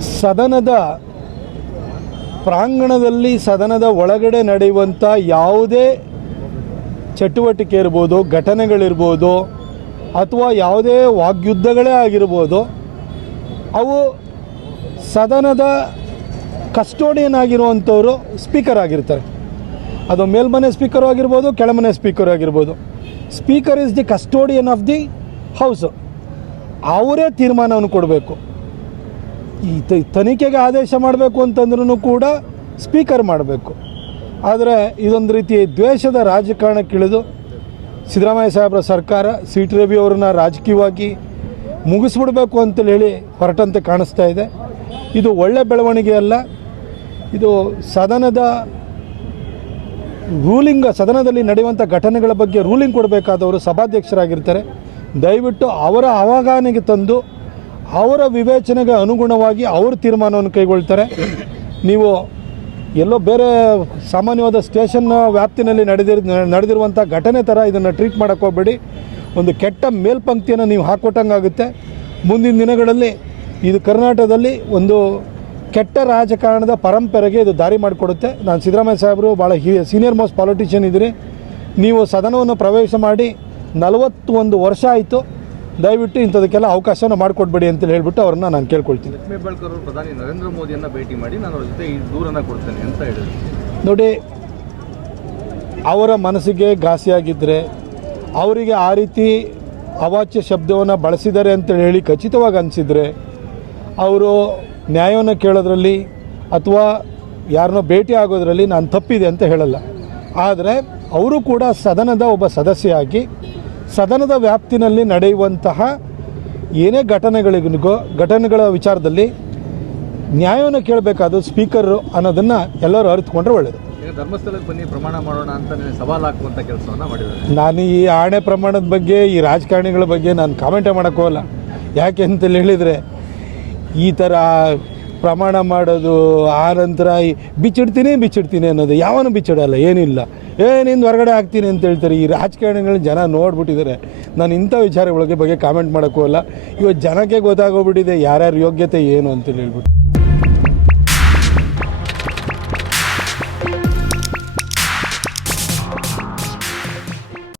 ಸದನದ ಪ್ರಾಂಗಣದಲ್ಲಿ ಸದನದ ಒಳಗಡೆ ನಡೆಯುವಂಥ ಯಾವುದೇ ಚಟುವಟಿಕೆ ಇರ್ಬೋದು, ಘಟನೆಗಳಿರ್ಬೋದು, ಅಥವಾ ಯಾವುದೇ ವಾಗ್ಯುದ್ಧಗಳೇ ಆಗಿರ್ಬೋದು, ಅವು ಸದನದ ಕಸ್ಟೋಡಿಯನ್ ಆಗಿರುವಂಥವರು ಸ್ಪೀಕರ್ ಆಗಿರ್ತಾರೆ. ಅದು ಮೇಲ್ಮನೆ ಸ್ಪೀಕರ್ ಆಗಿರ್ಬೋದು, ಕೆಳಮನೆ ಸ್ಪೀಕರ್ ಆಗಿರ್ಬೋದು. Speaker is the custodian of the house. ಅವರೇ ತೀರ್ಮಾನವನ್ನು ಕೊಡಬೇಕು. ಈ ತನಿಖೆಗೆ ಆದೇಶ ಮಾಡಬೇಕು ಅಂತಂದ್ರೂ ಕೂಡ ಸ್ಪೀಕರ್ ಮಾಡಬೇಕು. ಆದರೆ ಇದೊಂದು ರೀತಿ ದ್ವೇಷದ ರಾಜಕಾರಣಕ್ಕಿಳಿದು ಸಿದ್ದರಾಮಯ್ಯ ಸಾಹೇಬರ ಸರ್ಕಾರ ಸಿ ಟಿ ರವಿ ಅವ್ರನ್ನ ರಾಜಕೀಯವಾಗಿ ಮುಗಿಸ್ಬಿಡ್ಬೇಕು ಅಂತೇಳಿ ಹೇಳಿ ಹೊರಟಂತೆ ಕಾಣಿಸ್ತಾ ಇದೆ. ಇದು ಒಳ್ಳೆ ಬೆಳವಣಿಗೆ ಅಲ್ಲ, ಇದು ಸದನದ ರೂಲಿಂಗ್, ಸದನದಲ್ಲಿ ನಡೆಯುವಂಥ ಘಟನೆಗಳ ಬಗ್ಗೆ ರೂಲಿಂಗ್ ಕೊಡಬೇಕಾದವರು ಸಭಾಧ್ಯಕ್ಷರಾಗಿರ್ತಾರೆ. ದಯವಿಟ್ಟು ಅವರ ಅವಗಾನಿಗೆ ತಂದು ಅವರ ವಿವೇಚನೆಗೆ ಅನುಗುಣವಾಗಿ ಅವರು ತೀರ್ಮಾನವನ್ನು ಕೈಗೊಳ್ತಾರೆ. ನೀವು ಎಲ್ಲೋ ಬೇರೆ ಸಾಮಾನ್ಯವಾದ ಸ್ಟೇಷನ್ ವ್ಯಾಪ್ತಿನಲ್ಲಿ ನಡೆದಿರ್ ನಡೆದಿರುವಂಥ ಘಟನೆ ಥರ ಇದನ್ನು ಟ್ರೀಟ್ ಮಾಡೋಕ್ಕೆ ಹೋಗಬೇಡಿ. ಒಂದು ಕೆಟ್ಟ ಮೇಲ್ಪಂಕ್ತಿಯನ್ನು ನೀವು ಹಾಕ್ಕೊಟ್ಟಂಗಾಗುತ್ತೆ ಮುಂದಿನ ದಿನಗಳಲ್ಲಿ ಇದು ಕರ್ನಾಟಕದಲ್ಲಿ ಒಂದು ಕೆಟ್ಟ ರಾಜಕಾರಣದ ಪರಂಪರೆಗೆ ಇದು ದಾರಿ ಮಾಡಿಕೊಡುತ್ತೆ. ನಾನು ಸಿದ್ದರಾಮಯ್ಯ ಸಾಹೇಬರು ಭಾಳ ಹಿ, ಸೀನಿಯರ್ ಮೋಸ್ಟ್ ಪಾಲಿಟಿಷಿಯನ್ ಇದ್ದೀರಿ. ನೀವು ಸದನವನ್ನು ಪ್ರವೇಶ ಮಾಡಿ ನಲವತ್ತೊಂದು ವರ್ಷ ಆಯಿತು. ದಯವಿಟ್ಟು ಇಂಥದಕ್ಕೆಲ್ಲ ಅವಕಾಶನ ಮಾಡಿಕೊಡ್ಬೇಡಿ ಅಂತ ಹೇಳ್ಬಿಟ್ಟು ಅವ್ರನ್ನ ನಾನು ಕೇಳ್ಕೊಳ್ತೀನಿ. ಲಕ್ಷ್ಮೀ ಹೆಬ್ಬಾಳ್ಕರ್ ಅವರು ಪ್ರಧಾನಿ ನರೇಂದ್ರ ಮೋದಿಯನ್ನ ಭೇಟಿ ಮಾಡಿ ನಾನು ಅವ್ರ ಜೊತೆ ಈ ದೂರನ್ನ ಕೊಡ್ತೇನೆ ಅಂತ ಹೇಳಿದ್ರು. ನೋಡಿ ಅವರ ಮನಸ್ಸಿಗೆ ಘಾಸಿಯಾಗಿದ್ದರೆ ಅವರಿಗೆ ಆ ರೀತಿ ಅವಾಚ್ಯ ಶಬ್ದವನ್ನು ಬಳಸಿದ್ದಾರೆ ಅಂತೇಳಿ ಹೇಳಿ ಖಚಿತವಾಗಿ ಅನಿಸಿದರೆ ಅವರು ನ್ಯಾಯವನ್ನು ಕೇಳೋದ್ರಲ್ಲಿ ಅಥವಾ ಯಾರನ್ನೋ ಭೇಟಿ ಆಗೋದ್ರಲ್ಲಿ ನಾನು ತಪ್ಪಿದೆ ಅಂತ ಹೇಳಲ್ಲ. ಆದರೆ ಅವರು ಕೂಡ ಸದನದ ಒಬ್ಬ ಸದಸ್ಯೆಯಾಗಿ ಸದನದ ವ್ಯಾಪ್ತಿನಲ್ಲಿ ನಡೆಯುವಂತಹ ಏನೇ ಘಟನೆಗಳಿಗೂ ಘಟನೆಗಳ ವಿಚಾರದಲ್ಲಿ ನ್ಯಾಯವನ್ನು ಕೇಳಬೇಕಾದ ಸ್ಪೀಕರು ಅನ್ನೋದನ್ನು ಎಲ್ಲರೂ ಅರಿತುಕೊಂಡ್ರೆ ಒಳ್ಳೆಯದು ಧರ್ಮಸ್ಥಳಕ್ಕೆ ಬನ್ನಿ ಪ್ರಮಾಣ ಮಾಡೋಣ ಅಂತ ಸವಾಲು ಹಾಕುವಂಥ ಕೆಲಸವನ್ನು ಮಾಡಿದ್ದಾರೆ. ನಾನು ಈ ಆಣೆ ಪ್ರಮಾಣದ ಬಗ್ಗೆ ಈ ರಾಜಕಾರಣಿಗಳ ಬಗ್ಗೆ ನಾನು ಕಾಮೆಂಟೇ ಮಾಡೋಕ್ಕೋಲ್ಲ ಯಾಕೆ ಅಂತೇಳಿ ಹೇಳಿದರೆ ಈ ಥರ ಪ್ರಮಾಣ ಮಾಡೋದು, ಆ ನಂತರ ಬಿಚ್ಚಿಡ್ತೀನಿ ಬಿಚ್ಚಿಡ್ತೀನಿ ಅನ್ನೋದು, ಯಾವನು ಬಿಚ್ಚಿಡಲ್ಲ, ಏನಿಲ್ಲ. ಏನಿಂದ ಹೊರಗಡೆ ಹಾಕ್ತೀನಿ ಅಂತ ಹೇಳ್ತಾರೆ. ಈ ರಾಜಕಾರಣಿಗಳು ಜನ ನೋಡ್ಬಿಟ್ಟಿದ್ದಾರೆ. ನಾನು ಇಂಥ ವಿಚಾರಗಳಿಗೆ ಬಗ್ಗೆ ಕಾಮೆಂಟ್ ಮಾಡೋಕ್ಕೂ ಅಲ್ಲ. ಇವತ್ತು ಜನಕ್ಕೆ ಗೊತ್ತಾಗೋಗ್ಬಿಟ್ಟಿದೆ ಯಾರ್ಯಾರ ಯೋಗ್ಯತೆ ಏನು ಅಂತೇಳಿ ಹೇಳ್ಬಿಟ್ಟು.